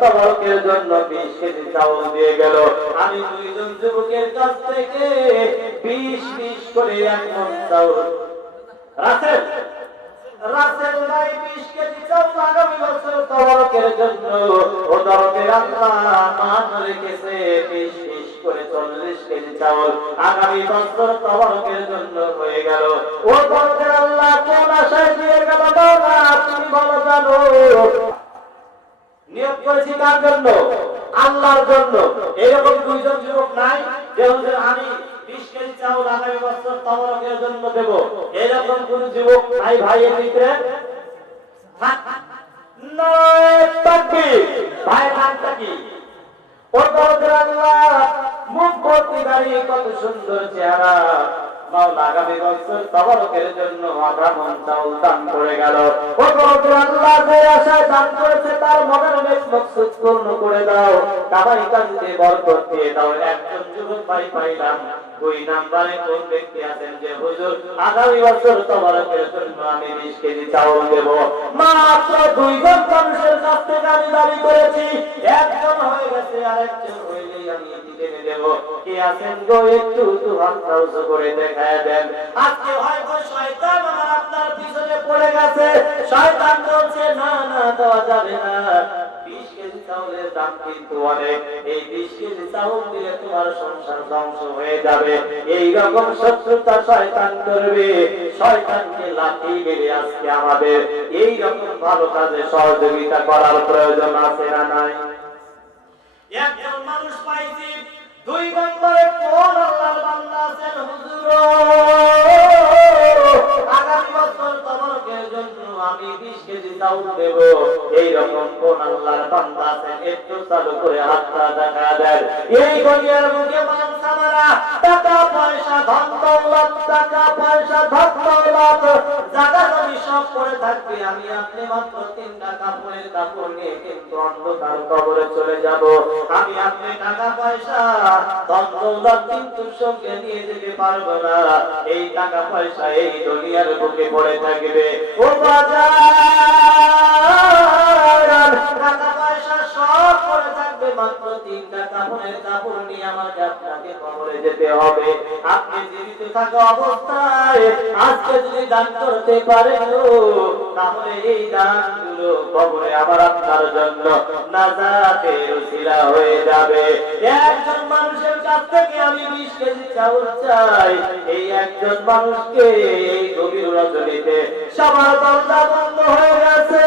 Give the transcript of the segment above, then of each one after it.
তবরকের জন্য 20 কেজি চাউল দিয়ে গেল। আমি দুইজন যুবকের কাছ থেকে 20 করে 1 মণ চাউল রাসেল ভাই 20 কেজি চাউল আগামী বছর তবরকের জন্য ও তবরকের আল্লাহ মান রেখেছে 20 করে 40 কেজি চাউল আগামী বছর তবরকের জন্য হয়ে গেল। ও তবরকের আল্লাহ কোন আশায় দিয়ে গেল না তুমি ভালো জানো। নিয়োগ করেছি কার জন্য? আল্লাহর জন্য। এরকম দুইজন যুবক নাই যে আমি 20 কেজি চাউল আগামী বছর তবরকের জন্য দেব, এরকম কোন যুবক নাই ভাই এর ভিতরে? নয় তাকবীর। ভাই নামটা কি? ও তবরকের আল্লাহ মুখ ভর্তি দাড়ি, কত সুন্দর চেহারা, মাওলা আগামী বছর তবরকের জন্য 18 মণ চাউল দান করে গেল। ও তবরকের আল্লাহ যে আশায় দান করেছে তার মনের অনেক মকসুদ পূর্ণ করে দাও, কামাই কাজে বরকত দিয়ে দাও। একজন যুবক ভাই পাইলাম, 2 নম্বরে কোন ব্যক্তি আছেন যে হুজুর আগামী বছর তবরকের জন্য আমি 20 কেজি চাউল দেব। মাত্র 2 জন মানুষের কাছ থেকে আমি দাবি করেছি, একজন হয়ে গেছে, আরেকজন হইলেই আমি দিতে দেব। কে আছেন গো? একটু হাত উঁচু করে দেখায় দেন। আজকে হয়তো শয়তান আমার আপনার পিছনে পড়ে গেছে, শয়তান বলছে না না দেওয়া যাবে না, 20 কেজি চাউলের দাম কিন্তু অনেক, এই 20 কেজি চাউল দিলে তোমার সংসার ধ্বংস হয়ে যাবে। এই রকম শত্রুতা শয়তান করবে। শয়তানকে লাথি মেরে আজকে আমাদের এই রকম ভালো কাজে সহযোগিতা করার প্রয়োজন আছে না নাই? একজন মানুষ পাইছি, 2 নম্বরে কোন আল্লাহর বান্দা আছেন হুজুর আগামী বছর তবরকের জন্য আমি 20 কেজি চাউল দেব, এই রকম কোন আল্লাহর বান্দা আছেন? একটু চালু করে হাতটা দেখা দেন। এই দুনিয়ার মুখে মানসামারা টাকা পয়সা ধন দৌলত, টাকা পয়সা ধন দৌলত জায়গা জমি সব পড়ে থাকবে, আমি আপনি মাত্র 3টা কাপড়ের কাপড় নিয়ে কিন্তু অন্ধকার কবরে চলে যাব। আমি আপনি টাকা পয়সা ধন দৌলত কিন্তু সঙ্গে নিয়ে যেতে পারবো না, এই টাকা পয়সা এই দুনিয়ার বুকে পড়ে থাকবে। ও বাজার টাকা পয়সা সব পড়ে থাকবে, মাত্র 3টা কাপড়ের কাপড় নিয়ে আমাকে আপনাকে কবরে যেতে হবে। আপনি জীবিত থাকা অবস্থায় আজকে যদি দান করতে পারেন তাহলে এই দানগুলো কবরে আমার আপনার জন্য নাজাতের উসিলা হয়ে যাবে। একজন মানুষের কাছ থেকে আমি 20 কেজি চাউল চাই, এই একজন মানুষকে এই গভীর রজনীতে সবার দরজা বন্ধ হয়ে গেছে,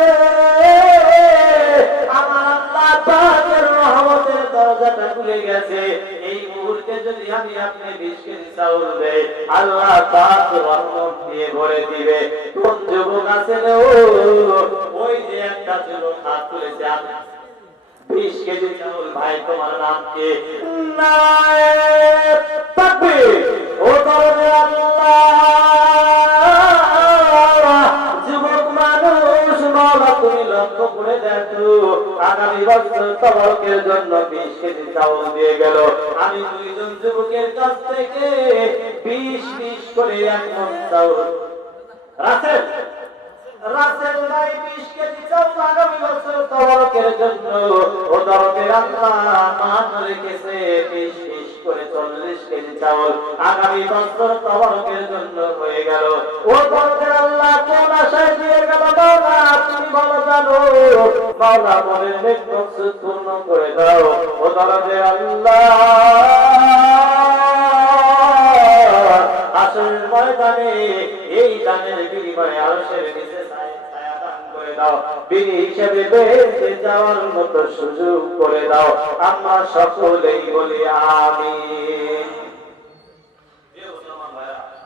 আমার আল্লাহ পাকের রহমতের দরজাটা খুলে গেছে। এই মুহূর্তে যদি আমি আপনি 20 কেজি চাউল দেই, আল্লাহ পাক রহমত দিয়ে ভরে দিবে। কোন যুবক আছেন? ওই যে একটা যুবক হাত তুলেছে, 20 কেজি চাউল। ভাই তোমার নাম কি? নায়েব তাকবীর। ও দরজা আল্লাহ যুবক মানুষ, মাওলা তুমি লক্ষ্য করে দেখো, আগামী বছর তবরকের জন্য 20 কেজি চাউল দিয়ে গেল। আমি 2 জন যুবকের কাছ থেকে 20 করে 1 মণ চাউল রাসেল ভাই 20 কেজি চাউল আগামী বছর তবরকের জন্য ও তবরকের আল্লাহ মান রেখেছে 20 করে 40 কেজি চাউল আগামী বছর তবরকের জন্য হয়ে গেল। ও তবরকের আল্লাহ কোন আশায় দিয়ে গেল না তুমি ভালো জানো। মাওলা মনের নেক মকসুদ পূর্ণ করে দাও। ও তবরকের আল্লাহ আসরের ময়দানে এই দানের বিনিময়ে আরশের নিচে ছায়া দান করে দাও, বিনি হিসেবে বেঁচে যাওয়ার মতো সুযোগ করে দাও। আমরা সকলেই বলি আমিন।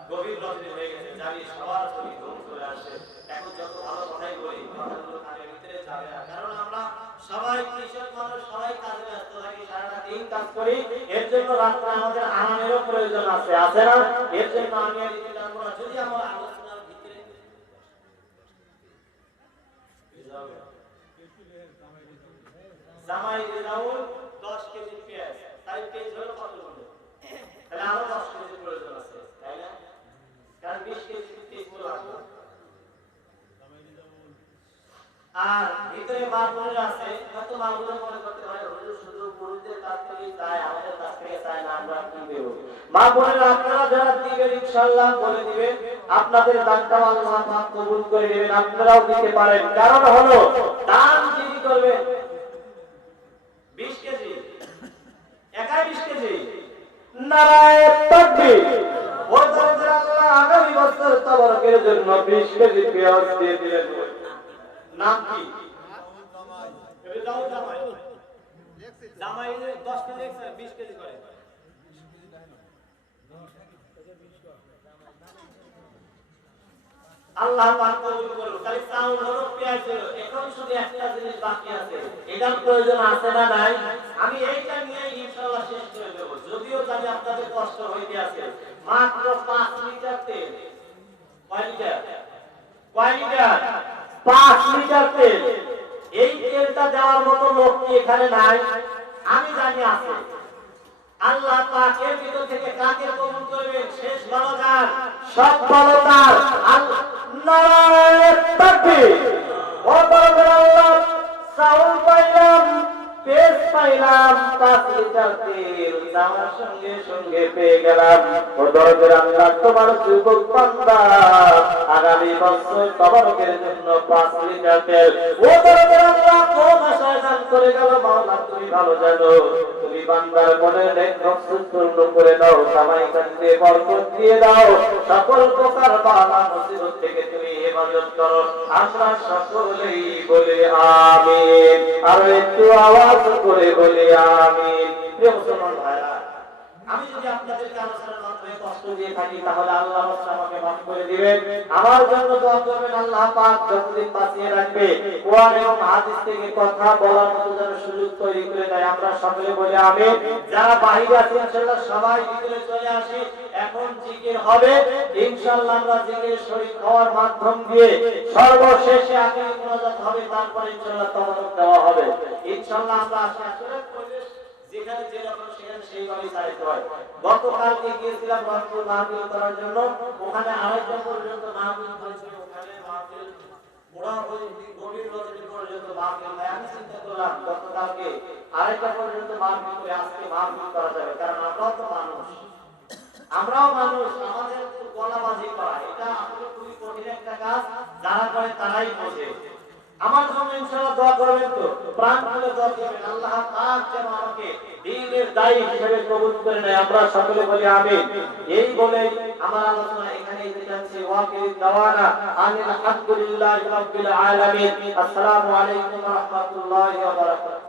গভীর রাত্রি হয়ে গেছে, জানি সবার শরীর ঘুম চলে আসে। এখন যত ভালো কথাই বলি কথাগুলো কানের ভিতরে যাবে না, কারণ আমরা সবাই কৃষক মানুষ, সবাই কাজে ব্যস্ত থাকি, সারাটা দিন কাজ করি। এর জন্য রাত্রে আমাদের আরামেরও প্রয়োজন আছে, আছে না? এর জন্য আমি আর দিতে জানবো না। যদি আমার আলোচনার ভিতরে জামাই রেজাউল 10 কেজি পেঁয়াজ, তাই কেজি হলো কত হলো? তাহলে আরো 10 কেজি প্রয়োজন আছে, তাই না? কারণ 20 কেজি তেল লাগবে। আর ভিতরে ভিতরে মা বোনেরা আছে, হয়তো মা বোনেরা মনে করতে পারে হুজুর শুধু পুরুষদের কাছ থেকে চায়, আমাদের কাছ থেকে চায় না, আমরা কি দেব? মা বোনেরা আপনারা যারা দিবেন ইনশাআল্লাহ বলে দিবেন, আপনাদের দানটাও আল্লাহ পাক কবুল করে নেবেন, আপনারাও দিতে পারেন। কারণ হলো দান যিনি করবেন 20 কেজি, একাই 20 কেজি, নারায়ে তাকবীর। ওই দরজার আল্লাহ আগামী বছর তাবারকের জন্য 20 কেজি পেঁয়াজ দিয়ে দিলেন। নাম কি? দাউদ জামাই। জামাই 10 কেজি 20 কেজি করে। আল্লাহ পাক কবুল করুন। খালি চাউল হলো, পেঁয়াজ হলো, এখন শুধু একটা জিনিস বাকি আছে। এটার প্রয়োজন আছে না নাই? আমি এইটা নিয়ে ইনশাআল্লাহ শেষ করে দেব। যদিও জানি আপনাদের কষ্ট হইতে আছে। মাত্র 5 লিটার তেল। কয় লিটার? 5 লিটার তেল। এই তেলটা দেওয়ার মতো লোক কি এখানে নাই? আমি জানি আছে। আল্লাহ পাক এর ভিতর থেকে কাকে কবুল করবেন? শেষ বলো যার, সব বলো তার। আল্লাহ নারায়ে তাকবীর। ও দরবার আল্লাহ, চাউল পাইলাম, পেঁয়াজ পাইলাম, 5 লিটার তেল যাওয়ার সঙ্গে সঙ্গে পেয়ে গেলাম। ও দরবার আল্লাহ, তোমার যুবক বান্দা আগামী বছর তবারকের জন্য 5 লিটার তেল ও দরবার আল্লাহ কোন আশায় দান করে গেল মাওলা, তুমি ভালো জানো। তুমি বান্দার মনের নেক নকশা পূর্ণ করে দাও, কামাই কাজে বরকত দিয়ে দাও, সকল প্রকার বালা মুসিবত থেকে তুমি হেফাজত করো। আমরা সকলেই বলি আমিন। আর একটু আওয়াজ করে বলি আমিন। প্রিয় মুসলমান ভাইরা, আমি যদি আপনাদেরকে আলোচনার মাধ্যমে কষ্ট দিয়ে থাকি তাহলে আল্লাহ আমাকে মাফ করে দিবেন। আমার জন্য দোয়া করবেন, আল্লাহ পাক যতদিন বাঁচিয়ে রাখবে কোরআন এবং হাদিস থেকে কথা বলার মতো যেন সুযোগ তৈরি করে দেয়। আমরা সকলে বলি আমিন। যারা বাহিরে আছেন ইনশাআল্লাহ সবাই ভিতরে চলে আসি। এখন জিকির হবে ইনশাআল্লাহ। আমরা জিকির শরীক হওয়ার মাধ্যম দিয়ে সর্বশেষে আখিরি মুনাজাত হবে, তারপরে ইনশাআল্লাহ তাবারক দেওয়া হবে। ইনশাআল্লাহ আমরা আসলে পরিবেশ যেখানে যেরকম সেখানে সেইভাবেই চাইতে হয়। গতকালকে গিয়েছিলাম রংপুর মাহফিল করার জন্য, ওখানে 2:30 পর্যন্ত মাহফিল হয়েছিল। ওখানে মাহফিল ওরা ওই গভীর রাতে পর্যন্ত মাহফিল হয়। আমি চিন্তা করলাম গতকালকে 2:30 পর্যন্ত মাহফিল করে আজকে মাহফিল করা যাবে, কারণ আমরাও তো মানুষ, আমাদের গলাবাজি করা এটা আসলে খুবই কঠিন একটা কাজ। যারা করে তারাই বোঝে। আমার জন্য ইনশাআল্লাহ দোয়া করবেন তো, প্রাণ খুলে দোয়া করবেন, আল্লাহ পাক যেন আমাকে দ্বীনের দায়ী হিসেবে কবুল করে নেয়। আমরা সকলে বলি আমিন। এই বলে আমার আলোচনা এখানেই শেষ হচ্ছে। ওয়াকিল দাওয়ানা আলহামদুলিল্লাহি রাব্বিল আলামিন। আসসালামু আলাইকুম ওয়া রাহমাতুল্লাহি ওয়া বারাকাতুহু।